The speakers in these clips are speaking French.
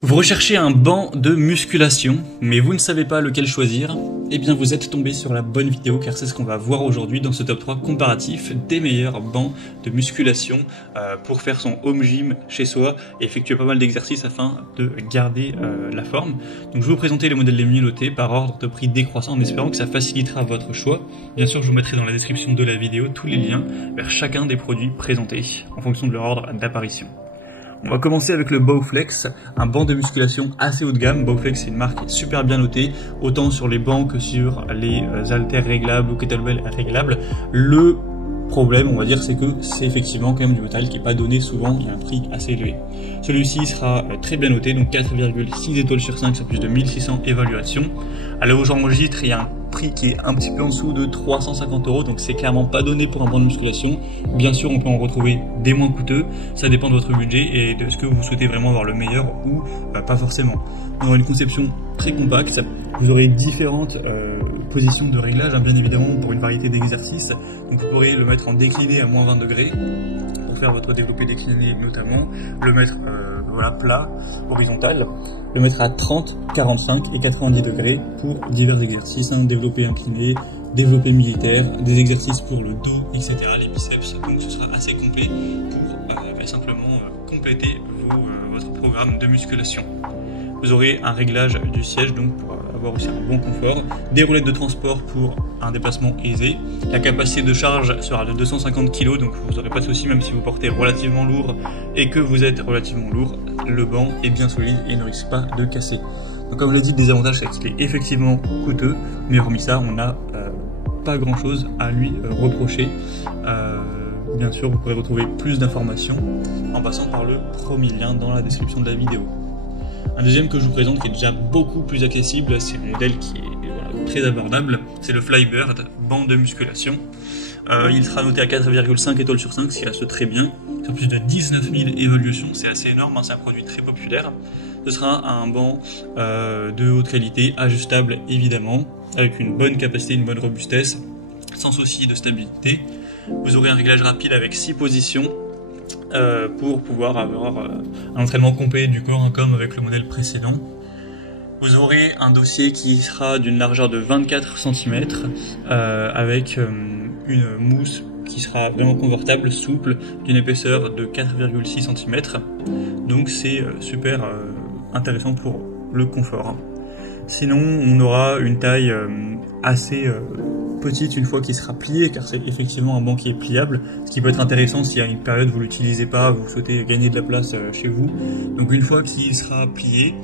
Vous recherchez un banc de musculation, mais vous ne savez pas lequel choisir? Eh bien vous êtes tombé sur la bonne vidéo car c'est ce qu'on va voir aujourd'hui dans ce top 3 comparatif des meilleurs bancs de musculation pour faire son home gym chez soi et effectuer pas mal d'exercices afin de garder la forme. Donc je vais vous présenter les modèles les mieux notés par ordre de prix décroissant en espérant que ça facilitera votre choix. Bien sûr je vous mettrai dans la description de la vidéo tous les liens vers chacun des produits présentés en fonction de leur ordre d'apparition. On va commencer avec le Bowflex, un banc de musculation assez haut de gamme. Bowflex c'est une marque super bien notée, autant sur les bancs que sur les haltères réglables ou kettlebell réglables. Le problème, on va dire, c'est que c'est effectivement quand même du métal qui n'est pas donné souvent, il y a un prix assez élevé. Celui-ci sera très bien noté, donc 4,6 étoiles sur 5 sur plus de 1600 évaluations. À l'heure où j'enregistre, il y a un prix qui est un petit peu en dessous de 350 €, donc c'est clairement pas donné pour un banc de musculation. Bien sûr, on peut en retrouver des moins coûteux, ça dépend de votre budget et de ce que vous souhaitez vraiment avoir le meilleur ou pas forcément. On aura une conception très compacte, vous aurez différentes positions de réglage, bien évidemment pour une variété d'exercices. Donc vous pourrez le mettre en décliné à moins 20 degrés pour faire votre développé décliné notamment, le mettre voilà, plat, horizontal, le mettre à 30, 45 et 90 degrés pour divers exercices, développé incliné, développé militaire, des exercices pour le dos, etc., les biceps, donc ce sera assez complet pour simplement compléter votre programme de musculation. Vous aurez un réglage du siège donc pour avoir aussi un bon confort, des roulettes de transport pour un déplacement aisé. La capacité de charge sera de 250 kg, donc vous n'aurez pas de souci même si vous portez relativement lourd et que vous êtes relativement lourd, le banc est bien solide et ne risque pas de casser. Donc comme je l'ai dit, le désavantage c'est qu'il est effectivement coûteux, mais hormis ça, on n'a pas grand chose à lui reprocher. Bien sûr, vous pourrez retrouver plus d'informations en passant par le premier lien dans la description de la vidéo. Un deuxième que je vous présente qui est déjà beaucoup plus accessible, c'est le modèle qui est très abordable, c'est le Flybird, banc de musculation. Il sera noté à 4,5 étoiles sur 5, ce qui reste très bien. Sur plus de 19 000 évaluations, c'est assez énorme, c'est un produit très populaire. Ce sera un banc de haute qualité, ajustable évidemment, avec une bonne capacité, une bonne robustesse, sans souci de stabilité. Vous aurez un réglage rapide avec 6 positions, pour pouvoir avoir un entraînement complet du corps comme avec le modèle précédent. Vous aurez un dossier qui sera d'une largeur de 24 cm avec une mousse qui sera vraiment confortable, souple, d'une épaisseur de 4,6 cm. Donc c'est super intéressant pour le confort. Sinon on aura une taille assez petite une fois qu'il sera plié, car c'est effectivement un banc qui est pliable, ce qui peut être intéressant si à une période vous l'utilisez pas, vous souhaitez gagner de la place chez vous. Donc une fois qu'il sera plié,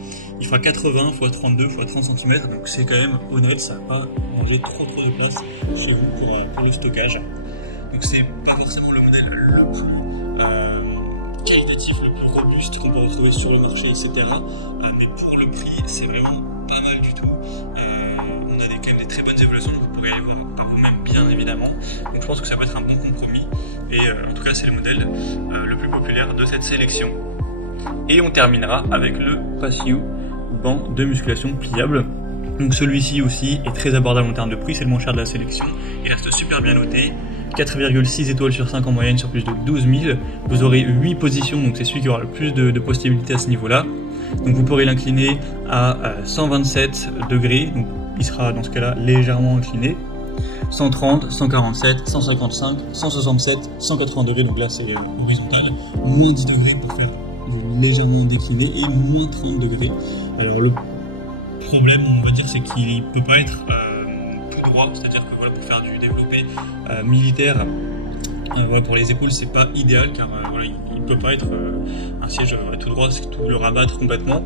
il fera 80 x 32 x 30 cm, donc c'est quand même honnête, ça va pas manger trop de place chez vous pour le stockage. Donc c'est pas forcément le modèle le plus qualitatif, le plus robuste qu'on peut retrouver sur le marché, etc. Mais pour le prix, c'est vraiment pas mal du tout. On a quand même des très bonnes évaluations, donc vous pourrez aller voir par vous-même bien évidemment. Donc je pense que ça peut être un bon compromis. Et en tout cas c'est le modèle le plus populaire de cette sélection. Et on terminera avec le PassU banc de musculation pliable. Donc celui-ci aussi est très abordable en termes de prix, c'est le moins cher de la sélection. Il reste super bien noté. 4,6 étoiles sur 5 en moyenne sur plus de 12 000. Vous aurez 8 positions, donc c'est celui qui aura le plus de possibilités à ce niveau-là. Donc vous pourrez l'incliner à 127 degrés, donc il sera dans ce cas-là légèrement incliné. 130, 147, 155, 167, 180 degrés, donc là c'est horizontal. Moins 10 degrés pour faire légèrement décliné et moins 30 degrés. Alors le problème, on va dire, c'est qu'il ne peut pas être tout droit, c'est-à-dire que voilà, pour faire du développé militaire, voilà, pour les épaules c'est pas idéal car voilà, il peut pas être un siège tout droit, c'est tout le rabattre complètement,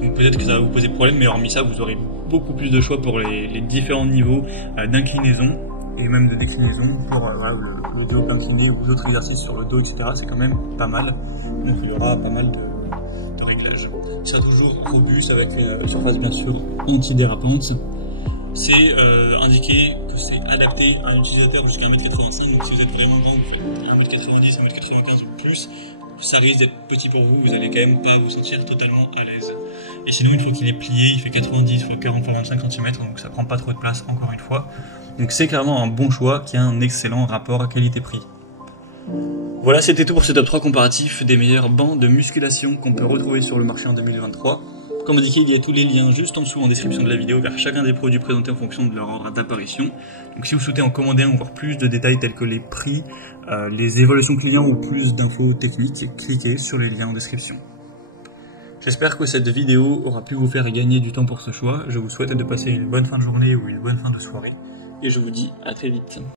donc peut-être que ça va vous poser problème, mais hormis ça vous aurez beaucoup plus de choix pour les différents niveaux d'inclinaison et même de déclinaison pour voilà, le développé incliné ou d'autres exercices sur le dos, etc. C'est quand même pas mal, donc il y aura pas mal de réglages. Il sera toujours robuste avec une surface bien sûr antidérapante. C'est indiqué que c'est adapté à un utilisateur jusqu'à 1,85 m, donc si vous êtes vraiment grand, vous faites 1,90 m, 1,95 m ou plus, ça risque d'être petit pour vous, vous allez quand même pas vous sentir totalement à l'aise. Et sinon une fois qu'il est plié, il fait 90 x 40 x 25 cm, donc ça prend pas trop de place encore une fois. Donc c'est clairement un bon choix qui a un excellent rapport qualité-prix. Voilà, c'était tout pour ce top 3 comparatif des meilleurs bancs de musculation qu'on peut retrouver sur le marché en 2023. Comme indiqué, il y a tous les liens juste en dessous en description de la vidéo vers chacun des produits présentés en fonction de leur ordre d'apparition. Donc si vous souhaitez en commander un ou voir plus de détails tels que les prix, les évaluations clients ou plus d'infos techniques, cliquez sur les liens en description. J'espère que cette vidéo aura pu vous faire gagner du temps pour ce choix. Je vous souhaite de passer une bonne fin de journée ou une bonne fin de soirée. Et je vous dis à très vite.